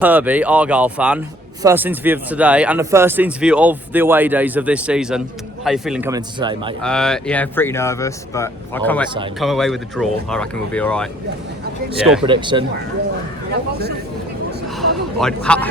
Harvey, Argyle fan, first interview of today and the first interview of the away days of this season. How you feeling coming into today, mate? Yeah, pretty nervous, but if I come away with a draw, I reckon we'll be all right. Score prediction? I'd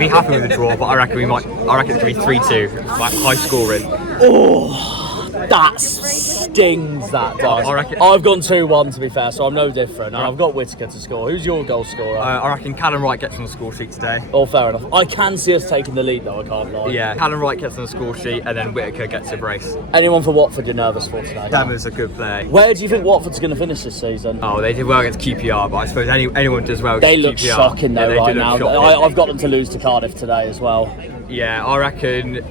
be happy with a draw, but I reckon it's gonna be 3-2, like high scoring. Oh, that stings, that does. I've gone 2-1 to be fair, so I'm no different. And I've got Whittaker to score. Who's your goal scorer? I reckon Callum Wright gets on the score sheet today. Oh, fair enough. I can see us taking the lead though, I can't lie. Yeah, Callum Wright gets on the score sheet, and then Whittaker gets a brace. Anyone for Watford you're nervous for today? Devon's a good player. Where do you think Watford's going to finish this season? Oh, they did well against QPR, but I suppose anyone does well They against look QPR. shocking though right now. I've got them to lose to Cardiff today as well. Yeah, I reckon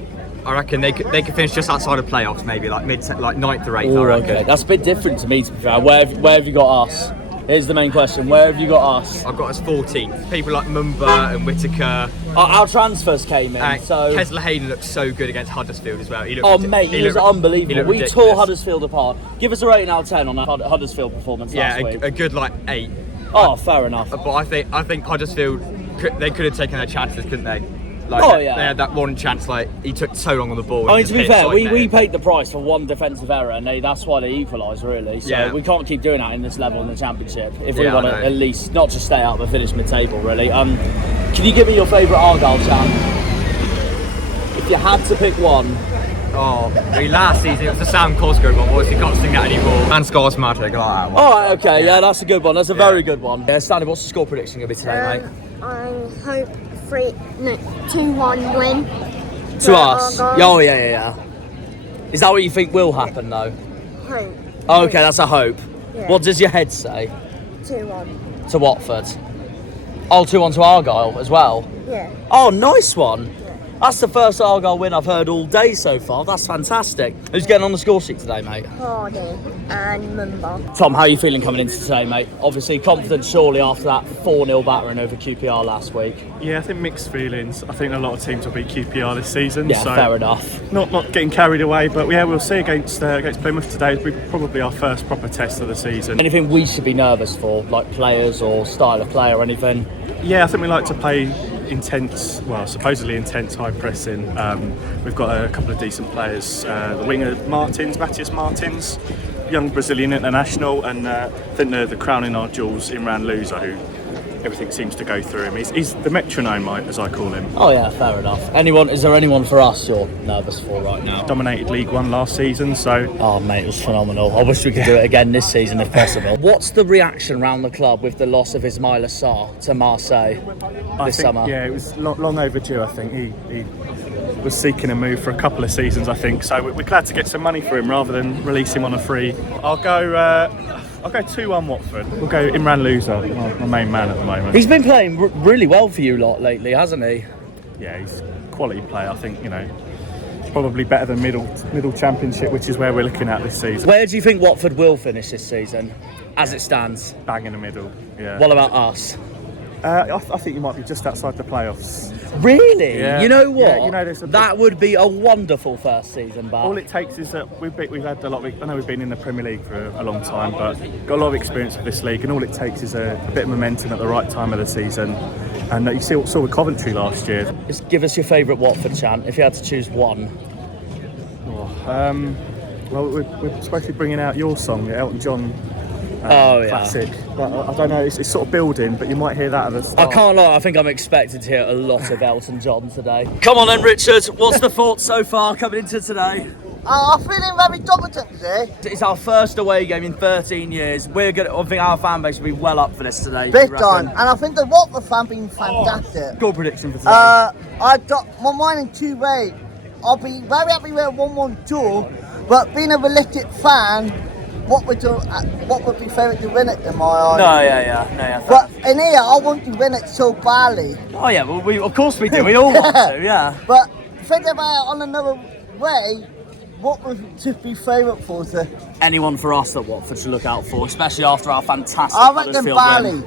they could finish just outside of playoffs, maybe like 9th or 8th. Ooh, I reckon. Okay. That's a bit different to me, to be fair. Where have you got us? Here's the main question. Where have you got us? I've got us 14th. People like Mumba and Whittaker. Our transfers came in, so... Kesler Hayden looked so good against Huddersfield as well. He was unbelievable. We ridiculous. tore Huddersfield apart. Give us a rating out of 10 on that Huddersfield performance last week. A good 8. Oh, fair enough. But I think Huddersfield, they could have taken their chances, couldn't they? They had that one chance, he took so long on the ball. I mean, to be fair, we paid the price for one defensive error, and that's why they equalised, really. So we can't keep doing that in this level in the Championship if we want to at least not just stay out but finish mid-table, really. Can you give me your favourite Argyle chant? If you had to pick one. Last season it was the Sam Cosgrove one, boys. You can't sing that anymore. And Scott's Matchday, go like that one. Oh, okay, yeah, that's a good one. That's a very good one. Yeah, Stanley, what's the score prediction going to be today, mate? I hope 2-1 win. To us? Oh, yeah. Is that what you think will happen, though? Hope. Oh, okay, that's a hope. Yeah. What does your head say? 2-1. To Watford? Oh, 2-1 to Argyle as well? Yeah. Oh, nice one. That's the first Argyle win I've heard all day so far. That's fantastic. Who's getting on the score sheet today, mate? Hardy and Mumba. Tom, how are you feeling coming into today, mate? Obviously, confident surely after that 4-0 battering over QPR last week. Yeah, I think mixed feelings. I think a lot of teams will beat QPR this season. Yeah, so fair enough. Not getting carried away, but yeah, we'll see against Plymouth today. It'll be probably our first proper test of the season. Anything we should be nervous for, like players or style of play or anything? Yeah, I think we like to play supposedly intense high pressing. We've got a couple of decent players. The winger Matthias Martins, young Brazilian international, and I think the crowning our jewels, Imran Louza, who everything seems to go through him. He's the metronome, as I call him. Oh yeah, fair enough. Is there anyone for us you're nervous for right now? Dominated League One last season, so... Oh mate, it was phenomenal. I wish we could do it again this season if possible. What's the reaction around the club with the loss of Ismail Assar to Marseille this summer? Yeah, it was long overdue, I think. He was seeking a move for a couple of seasons, I think, so we're glad to get some money for him rather than release him on a free. I'll go 2-1 Watford. We'll go Imran Louza, my main man at the moment. He's been playing really well for you lot lately, hasn't he? Yeah, he's a quality player. I think, probably better than middle championship, which is where we're looking at this season. Where do you think Watford will finish this season, as it stands? Bang in the middle, yeah. What about us? I think you might be just outside the playoffs. Really? Yeah. You know what? Yeah, that would be a wonderful first season back. All it takes is that we've had a lot of... I know we've been in the Premier League for a long time, but got a lot of experience with this league, and all it takes is a bit of momentum at the right time of the season. And you saw with Coventry last year. Just give us your favourite Watford chant, if you had to choose one. Well, we're supposed to be bringing out your song, the Elton John classic. But I don't know, it's sort of building, but you might hear that at the start. I can't lie, I think I'm expected to hear a lot of Elton John today. Come on then, Richard, what's the thoughts so far coming into today? I'm feeling very competent today. It's our first away game in 13 years. I think our fan base will be well up for this today. Big time, and I think the Watford fan being fantastic. Score prediction for today? I got my mind in 2-way. I'll be very happy with a 1-1-2, but being a realistic fan, what would be favourite to win it in my eyes? No, yeah. But in here, I want to win it so badly. Oh yeah, well, of course we do. We all want to, yeah. But think about it on another way. What would just be favourite for us? Anyone for us that Watford should look out for, especially after our fantastic I reckon Huddersfield win.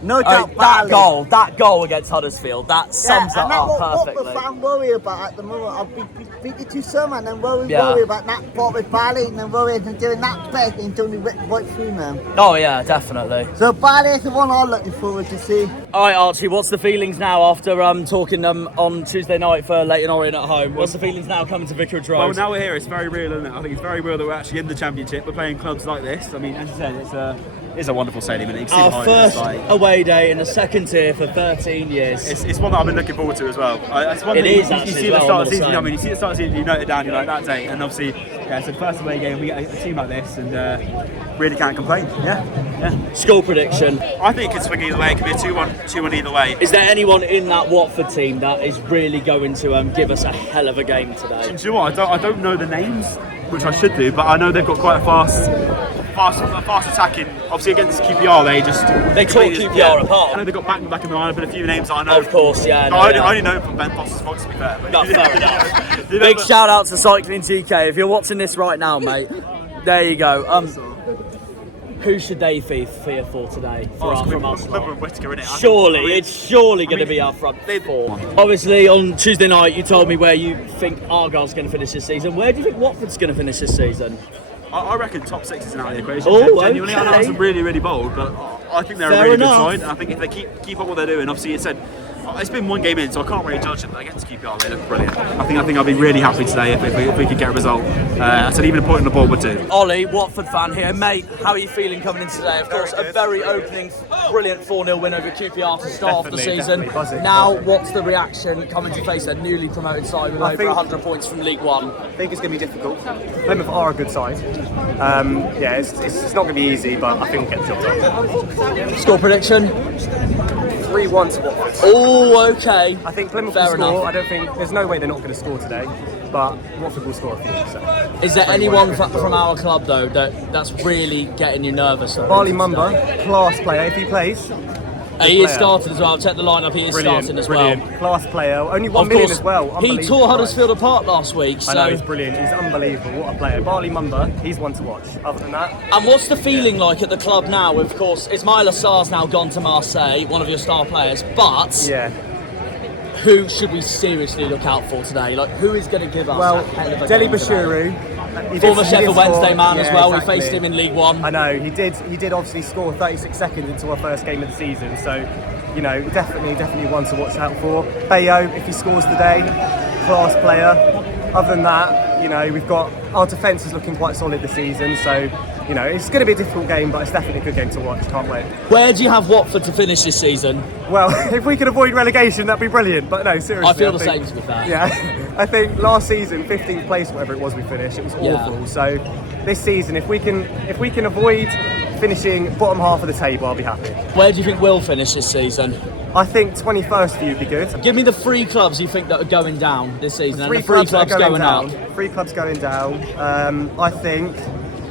No doubt, Bally. That goal against Huddersfield, that sums it up perfectly. What the fan worry about at the moment, I'll be beating to some and then worry about that part with Bally and then worry and doing that bit and doing it right through them. Oh yeah, definitely. So Bally is the one I'm looking forward to see. All right, Archie, what's the feelings now after talking on Tuesday night for Leighton Orient at home? What's the feelings now coming to Vicarage Road? Well, now we're here, it's very real, isn't it? I think it's very real that we're actually in the Championship. We're playing clubs like this. I mean, as you said, it's a wonderful stadium. And our first away day in the second tier for 13 years. It's one that I've been looking forward to as well. It's one it that is you actually see as the start well, of the season. I mean, you see the start of the season, you note it down, you're like, that's it. And obviously, yeah, it's the first away game. We get a team like this, and really can't complain. Yeah. Score prediction. I think it's swing either way. It could be a 2-1 either way. Is there anyone in that Watford team that is really going to give us a hell of a game today? Do you know what? I don't know the names, which I should do, but I know they've got quite a fast attacking. Obviously against QPR, they tore QPR apart. I know they've got back in the line, but a few names that I know. Of course, yeah. I only know them from Ben Foster's Fox, to be fair. No, fair enough. Big shout out to Cycling TK. If you're watching this right now, mate, there you go. Who should they fear for today? From Arsenal? Surely, it's surely going to be our front four. Obviously, on Tuesday night, you told me where you think Argyle's going to finish this season. Where do you think Watford's going to finish this season? I reckon top 6 is out of the equation. Oh, genuinely, okay. I know that's really, really bold, but I think they're a really good side. I think if they keep up what they're doing, obviously it's been one game in, so I can't really judge them. But against QPR, they look brilliant. I think I'd be really happy today if we could get a result. I said even a point on the board would do. Ollie, Watford fan here, mate. How are you feeling coming in today? Of course, a very opening, brilliant 4-0 win over QPR to start off the season. Now, what's the reaction coming to face a newly promoted side with over 100 points from League One? I think it's going to be difficult. Plymouth are a good side. It's not going to be easy, but I think we'll get the job done. Score prediction? 3-1 to Watford. Oh, okay. I think Plymouth Fair will score. enough. I don't think there's no way they're not going to score today, but Watford will score a few. So. Is there anyone from our club though that's really getting you nervous? Barley Mumba, class player. If he plays, he is starting as well. Check the lineup. He is starting as well. Class player. Only 1 million as well. He tore Huddersfield apart last week. So. I know, he's brilliant. He's unbelievable. What a player. Barley Mumba, he's one to watch. Other than that. And what's the feeling like at the club now? Of course, Ismail Assar's now gone to Marseille, one of your star players. But who should we seriously look out for today? Like, who is going to give us a hell of a Deli game today? Bashuru. Former Sheffield Wednesday man as well. Exactly. We faced him in League One. I know, he did obviously score 36 seconds into our first game of the season, so you know, definitely one to watch out for. Bayo, if he scores today, class player. Other than that, you know, we've got our defence is looking quite solid this season, so you know, it's going to be a difficult game, but it's definitely a good game to watch. Can't wait. Where do you have Watford to finish this season? Well, if we could avoid relegation, that'd be brilliant. But no, seriously, I feel the same, to be fair. Yeah, I think last season, 15th place, whatever it was, we finished. It was awful. So this season, if we can avoid finishing bottom half of the table, I'll be happy. Where do you think we'll finish this season? I think 21st for you would be good. Give me the 3 clubs you think that are going down this season. The 3 clubs going up. 3 clubs going down.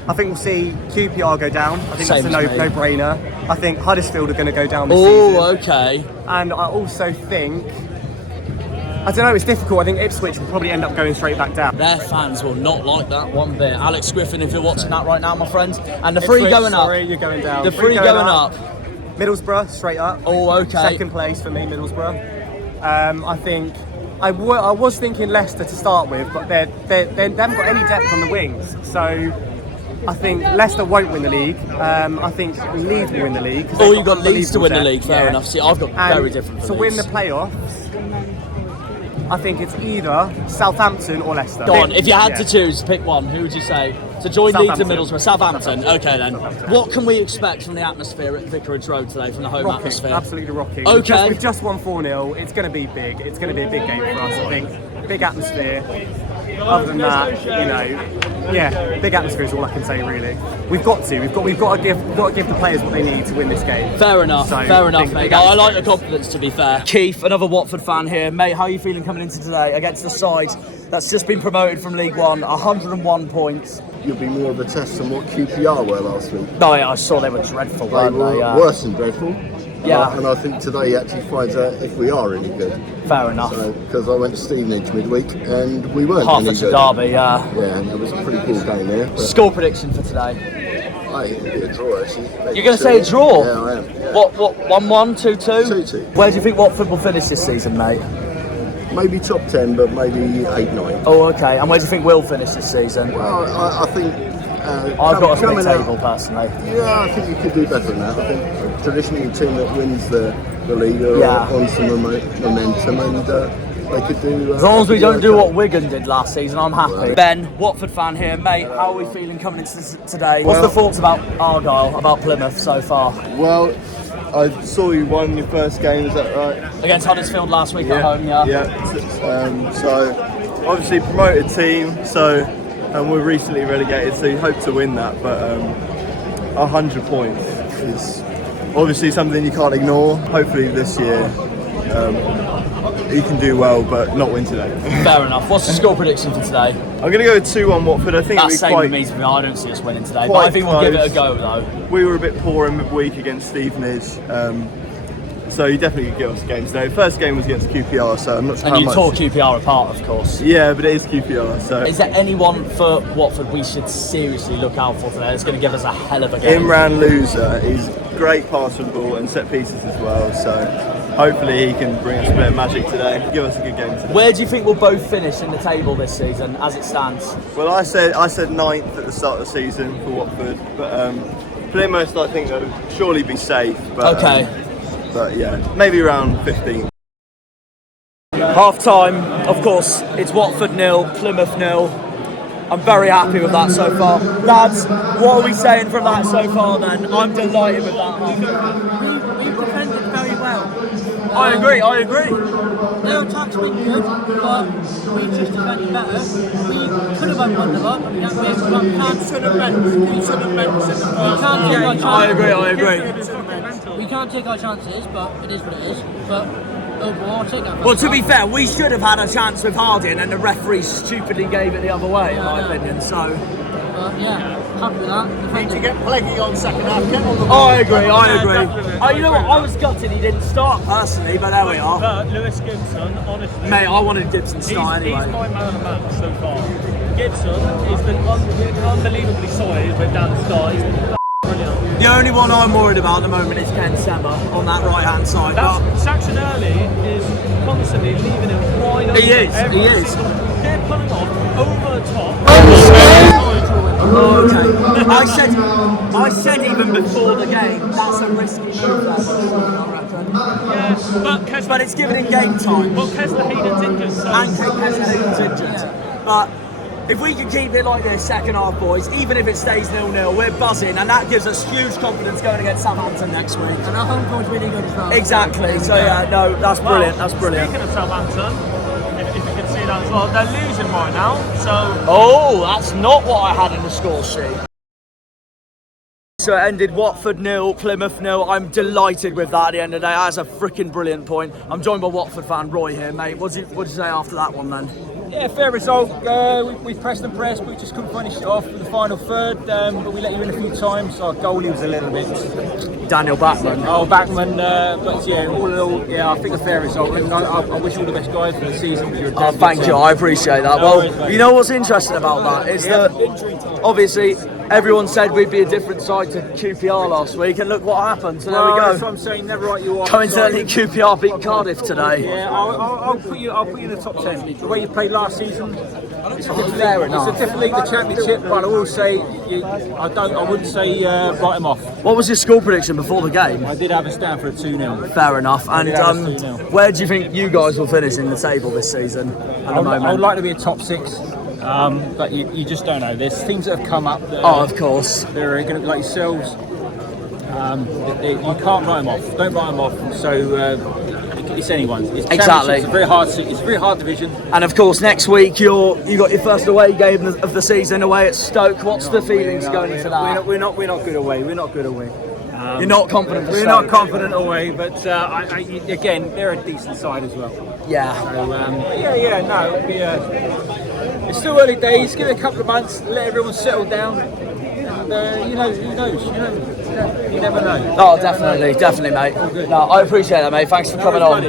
I think we'll see QPR go down. I think that's a no-brainer. I think Huddersfield are going to go down this season. Oh, okay. And I also think, I don't know, it's difficult. I think Ipswich will probably end up going straight back down. Their fans will not like that one bit. Alex Griffin, if you're watching that right now, my friend. And the 3 going up. Sorry, you're going down. The 3 going up. Middlesbrough, straight up. Oh, okay. Second place for me, Middlesbrough. I think, I was thinking Leicester to start with, but they haven't got any depth on the wings. So I think Leicester won't win the league. I think Leeds will win the league. Oh, you've got Leeds to win the league, fair enough. See, I've got very different for to win the playoffs, I think it's either Southampton or Leicester. Go on, if you had to choose, pick one, who would you say? To join Leeds and Middlesbrough, Southampton. Okay then. What can we expect from the atmosphere at Vicarage Road today, from the home atmosphere? Absolutely rocking. Okay. We've just won 4-0. It's going to be big. It's going to be a big game for us, I think. Big atmosphere. Other than that, you know, big atmosphere is all I can say really. We've got to give the players what they need to win this game. Fair enough, mate. I like the confidence, to be fair. Keith, another Watford fan here. Mate, how are you feeling coming into today against the side that's just been promoted from League One, 101 points? You'll be more of a test than what QPR were last week. Oh yeah, I saw they were dreadful, weren't they? They were worse than dreadful. Yeah. And I think today actually finds out if we are any good. Fair enough. Because I went to Stevenage midweek and we weren't any good. Derby, yeah. Yeah, and it was a pretty cool game there. Score prediction for today? I think it'll be a draw actually. You're going to say a draw? Yeah, I am. Yeah. What, 1-1, 2-2? 2-2. Where do you think Watford will finish this season, mate? Maybe top 10, but maybe 8-9. Oh, okay. And where do you think we'll finish this season? Well, I think I've got a mid-table personally. Yeah, I think you could do better than that. I think traditionally a team that wins the league are on some momentum, and they could do. As long as we don't do what Wigan did last season, I'm happy. Right. Ben, Watford fan here, mate. How are we feeling coming into today? What's the thoughts about Argyle, about Plymouth so far? Well, I saw you won your first game. Is that right? Against Huddersfield last week at home, yeah. Yeah. So obviously promoted team. So and we're recently relegated. So you hope to win that, but 100 points is obviously something you can't ignore. Hopefully this year. He can do well, but not win today. Fair enough. What's the score prediction for today? I'm going to go with 2-1 Watford. I think that's same with me. I don't see us winning today, but I think we'll give it a go, though. We were a bit poor in midweek against Stevenage, so you definitely could give us a game today. First game was against QPR, so I'm not sure. And you tore QPR apart, of course. Yeah, but it is QPR. So is there anyone for Watford we should seriously look out for today? That's going to give us a hell of a game. Imran Loser, he's great pass from the ball and set pieces as well. So. Hopefully he can bring us a bit of magic today, give us a good game today. Where do you think we'll both finish in the table this season, as it stands? Well, I said 9th at the start of the season for Watford, but Plymouth I think they'll surely be safe. But, but yeah, maybe around 15th. Half time, of course, it's Watford 0, Plymouth 0. I'm very happy with that so far. Lads, what are we saying from that so far then? I'm delighted with that. We've defended very well. I agree. Their attack's been good, but we just defended better. We could have had one of up, but we can't. We should have benched. I agree. We can't take our chances, but it is what it is. But overall, I'll take that. Well, to be fair, we should have had a chance with Harding, and the referee stupidly gave it the other way, in my opinion. So. Yeah, happy with that. Need to get Pleggy on second half. Get on the ball. I agree. You know what? I was gutted he didn't start personally, but there we are. But Lewis Gibson, honestly, mate, I wanted Gibson to start anyway. He's my man of the match so far. Gibson has been unbelievably solid with Dan start. He's been brilliant. The only one I'm worried about at the moment is Ken Semmer on that right hand side. Saxon Early is constantly leaving him wide open. He is. They're pulling off over the top. Okay. I said even before the game, that's a risky move there, I reckon. Yeah, but it's given in game time. Well, Kessler Hayden's injured, so. And Kessler Hayden's injured. But if we can keep it like this second half, boys, even if it stays 0-0, we're buzzing, and that gives us huge confidence going against Southampton next week. And our home form's really good as well. Exactly. So that's brilliant. That's brilliant. Speaking of Southampton. If you can see that as well, they're losing right now, so... Oh, that's not what I had in the score sheet. So it ended Watford 0, Plymouth 0. I'm delighted with that at the end of the day. That's a freaking brilliant point. I'm joined by Watford fan Roy here, mate. What'd you say after that one then? Yeah, fair result. We pressed and pressed, but we just couldn't finish it off in the final third. But we let you in a few times. Our goalie was a little bit... Daniel Backman. Backman. But yeah, all in all, yeah, I think a fair result. And I wish all the best guys for the season. Thank you, I appreciate that. Well, you know what's interesting about that is that obviously everyone said we'd be a different side to QPR last week, and look what happened. So there we go. That's what I'm saying. Never write you off. Coincidentally, QPR beat Cardiff today. Yeah, I'll put you in the top 10. The way you played last season, it's fair enough. It's a different league, the Championship, but I will say I wouldn't say write them off. What was your score prediction before the game? I did have us down for a 2-0. Fair enough. And where do you think you guys will finish in the table this season? I would like to be a top 6. But you just don't know. There's teams that have come up. Of course. They're going to be like yourselves. You can't write them off. Don't write them off. So it's anyone's. Exactly. It's a very hard division. And of course, next week you got your first away game of the season away at Stoke. What's the feelings going into that? We're not good away. We're not good away. You're not confident. We're not confident away, but again, they're a decent side as well. Yeah. So, it's still early days. Give it a couple of months. Let everyone settle down. And, who knows? You never know. Oh, definitely, mate. No, I appreciate that, mate. Thanks for coming on.